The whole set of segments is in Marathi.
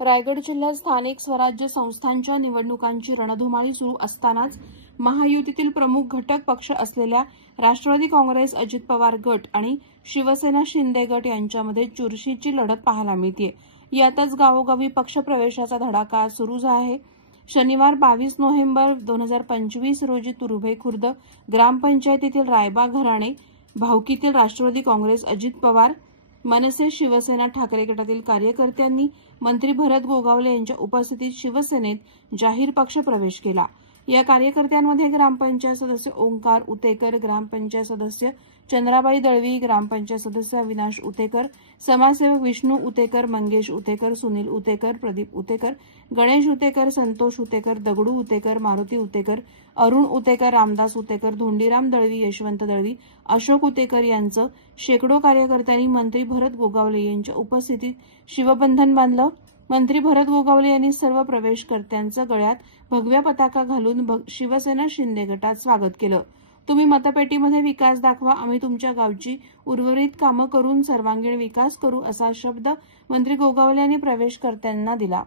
रायगड जिल्ह्यात स्थानिक स्वराज्य संस्थांच्या निवडणुकांची रणधुमाळी सुरू असतानाच महायुतीतील प्रमुख घटक पक्ष असलेल्या राष्ट्रवादी काँग्रेस अजित पवार गट आणि शिवसेना शिंदे गट यांच्यामध्ये चुरशीची लढत पाहायला मिळते। यातच गावोगावी पक्षप्रवेशाचा धडाका सुरू आहे। शनिवार 22 नोव्हेंबर 2025 रोजी तुर्भे खुर्द ग्रामपंचायतीतील रायबा घराणे भावकीतील राष्ट्रवादी काँग्रेस अजित पवार मनसे शिवसेना ठाकरे गटातील कार्यकर्त्यांनी मंत्री भरत गोगावले यांच्या उपस्थितीत शिवसेनेत जाहीर पक्ष प्रवेश केला। या कार्यकर्त्यांमध्ये ग्रामपंचायत सदस्य ओंकार उतेकर, ग्रामपंचायत सदस्य चंद्राबाई दळवी, ग्रामपंचायत सदस्य अविनाश उतेकर, समाजसेवक विष्णू उतेकर, मंगेश उतेकर, सुनील उतेकर, प्रदीप उतेकर, गणेश उतेकर, संतोष उतेकर, दगडू उतेकर, मारुती उतेकर, अरुण उतेकर, रामदास उतेकर, धोंडीराम दळवी, यशवंत दळवी, अशोक उतेकर यांचं शेकडो कार्यकर्त्यांनी मंत्री भरत गोगावले यांच्या उपस्थितीत शिवबंधन बांधलं। मंत्री भरत गोगावले यांनी सर्व प्रवेशकर्त्यांचं गळ्यात भगव्या पताका घालून शिवसेना शिंदे गटात स्वागत केलं। तुम्ही मतपेटीमध्ये विकास दाखवा, आम्ही तुमच्या गावची उर्वरित कामं करून सर्वांगीण विकास करू, असा शब्द मंत्री गोगावले यांनी प्रवेशकर्त्यांना दिला।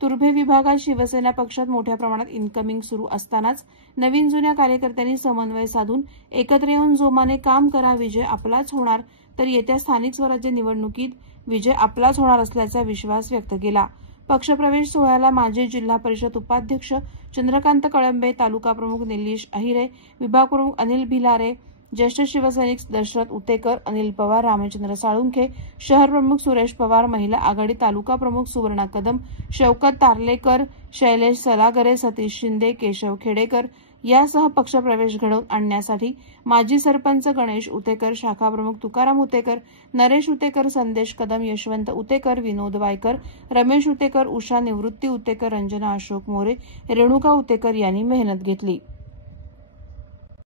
तुर्भे विभागात शिवसेना पक्षात मोठ्या प्रमाणात इन्कमिंग सुरू असतानाच नवीन जुन्या कार्यकर्त्यांनी समन्वय साधून एकत्र येऊन जोमाने काम करा, विजय आपलाच होणार, तर येत्या स्थानिक स्वराज्य निवडणुकीत विजय आपलाच होणार असल्याचा विश्वास व्यक्त केला। पक्षप्रवेश सोहळ्याला माजी जिल्हा परिषद उपाध्यक्ष चंद्रकांत कळंबे, तालुका प्रमुख निलेश अहिरे, विभाग प्रमुख अनिल भिलारे, ज्येष्ठ शिवसैनिक दशरथ उतेकर, अनिल पवार, रामचंद्र साळुंखे, शहर प्रमुख सुरेश पवार, महिला आघाडी तालुका प्रमुख सुवर्णा कदम, शौकत तारलेकर, शैलेश सलागरे, सतीश शिंदे, केशव खेडेकर यासह पक्षप्रवेश घडवून आणण्यासाठी माजी सरपंच गणेश उतेकर, शाखा प्रमुख तुकाराम उतेकर, नरेश उतेकर, संदेश कदम, यशवंत उतेकर, विनोद वायकर, रमेश उतेकर, उषा निवृत्ती उतेकर, रंजना अशोक मोरे, रेणुका उतेकर यांनी मेहनत घेतली।